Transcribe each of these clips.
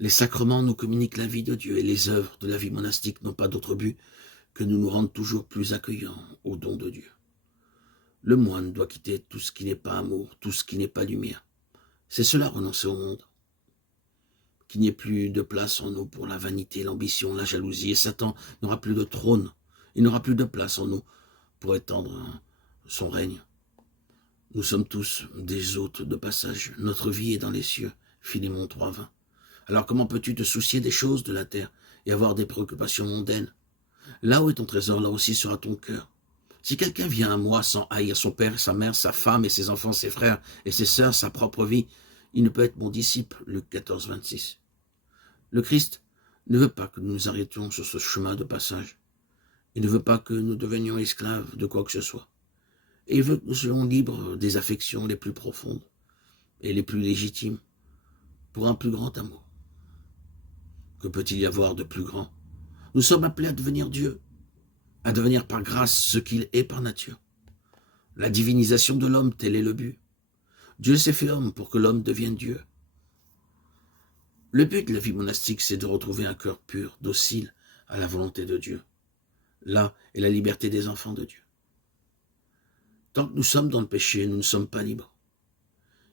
Les sacrements nous communiquent la vie de Dieu et les œuvres de la vie monastique n'ont pas d'autre but que de nous rendre toujours plus accueillants au don de Dieu. Le moine doit quitter tout ce qui n'est pas amour, tout ce qui n'est pas lumière. C'est cela renoncer au monde. Qu'il n'y ait plus de place en nous pour la vanité, l'ambition, la jalousie, et Satan n'aura plus de trône. Il n'aura plus de place en nous pour étendre son règne. Nous sommes tous des hôtes de passage. Notre vie est dans les cieux. Philémon 3,20. Alors comment peux-tu te soucier des choses de la terre et avoir des préoccupations mondaines? Là où est ton trésor, là aussi sera ton cœur. Si quelqu'un vient à moi sans haïr son père, sa mère, sa femme et ses enfants, ses frères et ses sœurs, sa propre vie, il ne peut être mon disciple. Luc 14, 26. Le Christ ne veut pas que nous nous arrêtions sur ce chemin de passage. Il ne veut pas que nous devenions esclaves de quoi que ce soit. Et il veut que nous soyons libres des affections les plus profondes et les plus légitimes pour un plus grand amour. Que peut-il y avoir de plus grand? Nous sommes appelés à devenir Dieu, à devenir par grâce ce qu'il est par nature. La divinisation de l'homme, tel est le but. Dieu s'est fait homme pour que l'homme devienne Dieu. Le but de la vie monastique, c'est de retrouver un cœur pur, docile à la volonté de Dieu. Là est la liberté des enfants de Dieu. Tant que nous sommes dans le péché, nous ne sommes pas libres.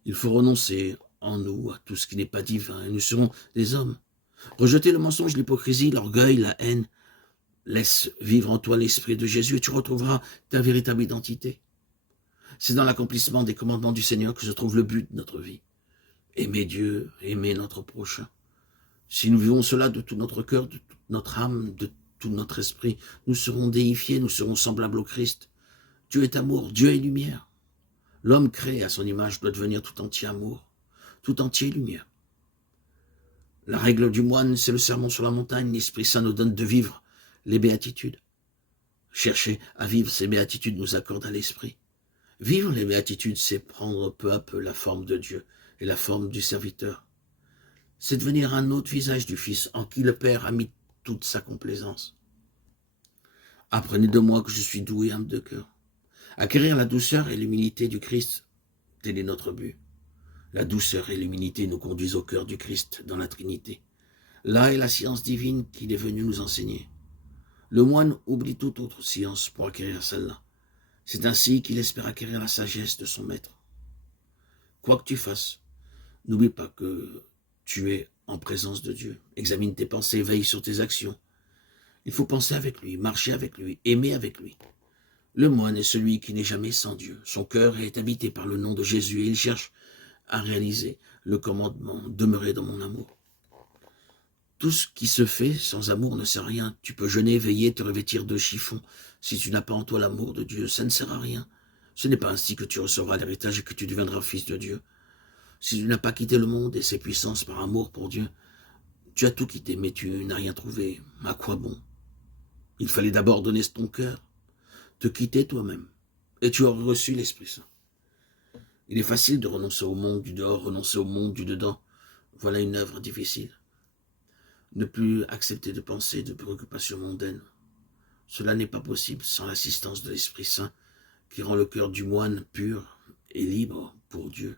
Il faut renoncer en nous à tout ce qui n'est pas divin, et nous serons des hommes. Rejeter le mensonge, l'hypocrisie, l'orgueil, la haine. Laisse vivre en toi l'esprit de Jésus et tu retrouveras ta véritable identité. C'est dans l'accomplissement des commandements du Seigneur que se trouve le but de notre vie. Aimer Dieu, aimer notre prochain. Si nous vivons cela de tout notre cœur, de toute notre âme, de tout notre esprit, nous serons déifiés, nous serons semblables au Christ. Dieu est amour, Dieu est lumière. L'homme créé à son image doit devenir tout entier amour, tout entier lumière. La règle du moine, c'est le sermon sur la montagne. L'Esprit Saint nous donne de vivre les béatitudes. Chercher à vivre ces béatitudes nous accorde à l'Esprit. Vivre les béatitudes, c'est prendre peu à peu la forme de Dieu et la forme du serviteur. C'est devenir un autre visage du Fils en qui le Père a mis toute sa complaisance. Apprenez de moi que je suis doux et humble de cœur. Acquérir la douceur et l'humilité du Christ, tel est notre but. La douceur et l'humilité nous conduisent au cœur du Christ dans la Trinité. Là est la science divine qu'il est venu nous enseigner. Le moine oublie toute autre science pour acquérir celle-là. C'est ainsi qu'il espère acquérir la sagesse de son maître. Quoi que tu fasses, n'oublie pas que tu es en présence de Dieu. Examine tes pensées, veille sur tes actions. Il faut penser avec lui, marcher avec lui, aimer avec lui. Le moine est celui qui n'est jamais sans Dieu. Son cœur est habité par le nom de Jésus et il cherche à réaliser le commandement, demeurer dans mon amour. Tout ce qui se fait sans amour ne sert à rien. Tu peux jeûner, veiller, te revêtir de chiffon. Si tu n'as pas en toi l'amour de Dieu, ça ne sert à rien. Ce n'est pas ainsi que tu recevras l'héritage et que tu deviendras fils de Dieu. Si tu n'as pas quitté le monde et ses puissances par amour pour Dieu, tu as tout quitté, mais tu n'as rien trouvé. À quoi bon? Il fallait d'abord donner ton cœur, te quitter toi-même, et tu aurais reçu l'Esprit Saint. Il est facile de renoncer au monde du dehors, renoncer au monde du dedans. Voilà une œuvre difficile. Ne plus accepter de pensées, de préoccupations mondaines. Cela n'est pas possible sans l'assistance de l'Esprit Saint qui rend le cœur du moine pur et libre pour Dieu.